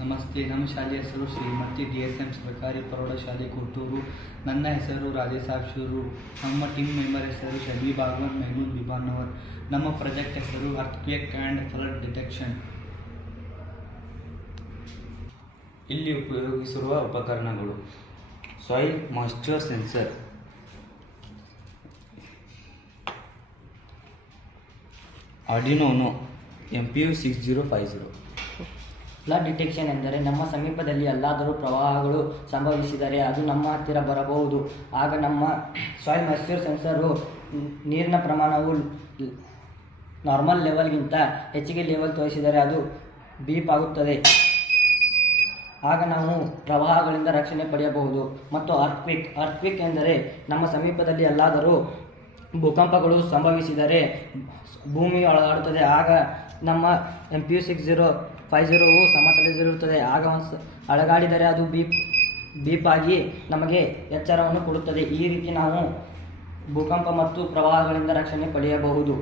ನಮಸ್ತೆ. ನಮ್ಮ ಶಾಲೆಯ ಹೆಸರು ಶ್ರೀಮತಿ DSM ಸರ್ಕಾರಿ ಪ್ರೌಢಶಾಲೆ ಕೊಟ್ಟೂರು. ನನ್ನ ಹೆಸರು ರಾಜೇಶಾಬ್ ಶೂರು. ನಮ್ಮ ಟೀಮ್ ಮೆಂಬರ್ ಹೆಸರು ಶಬಿ ಬಾಗ್ವಾನ್, ಮೆಹಮೂದ್ ಬಿಬಾನವರ್. ನಮ್ಮ ಪ್ರಾಜೆಕ್ಟ್ ಹೆಸರು ಅರ್ಥಕ್ವೇಕ್ ಆ್ಯಂಡ್ ಫ್ಲಡ್ ಡಿಟೆಕ್ಷನ್. ಇಲ್ಲಿ ಉಪಯೋಗಿಸಿರುವ ಉಪಕರಣಗಳು: soil moisture sensor, Arduino MPU 6050. Flood detection ಎಂದರೆ ನಮ್ಮ ಸಮೀಪದಲ್ಲಿ ಎಲ್ಲಾದರೂ ಪ್ರವಾಹಗಳು ಸಂಭವಿಸಿದರೆ ಅದು ನಮ್ಮ ಹತ್ತಿರ ಬರಬಹುದು. ಆಗ ನಮ್ಮ ಸಾಯಿಲ್ ಮಾಯಿಶ್ಚರ್ ಸೆನ್ಸರು ನೀರಿನ ಪ್ರಮಾಣವು ನಾರ್ಮಲ್ ಲೆವೆಲ್ಗಿಂತ ಹೆಚ್ಚಿಗೆ ಲೆವೆಲ್ ತೋರಿಸಿದರೆ ಅದು ಬೀಪ್ ಆಗುತ್ತದೆ. ಆಗ ನಾವು ಪ್ರವಾಹಗಳಿಂದ ರಕ್ಷಣೆ ಪಡೆಯಬಹುದು. ಮತ್ತು ಅರ್ಥಕ್ವೇಕ್ ಎಂದರೆ ನಮ್ಮ ಸಮೀಪದಲ್ಲಿ ಎಲ್ಲಾದರೂ ಭೂಕಂಪಗಳು ಸಂಭವಿಸಿದರೆ ಭೂಮಿ ಅಳಗಾಡುತ್ತದೆ. ಆಗ ನಮ್ಮ MPU 6050ವು ಸಮತಲದಲ್ಲಿರುತ್ತದೆ. ಆಗ ಅಳಗಾಡಿದರೆ ಅದು ಬೀಪ್ ಆಗಿ ನಮಗೆ ಎಚ್ಚರವನ್ನು ಕೊಡುತ್ತದೆ. ಈ ರೀತಿ ನಾವು ಭೂಕಂಪ ಮತ್ತು ಪ್ರವಾಹಗಳಿಂದ ರಕ್ಷಣೆ ಪಡೆಯಬಹುದು.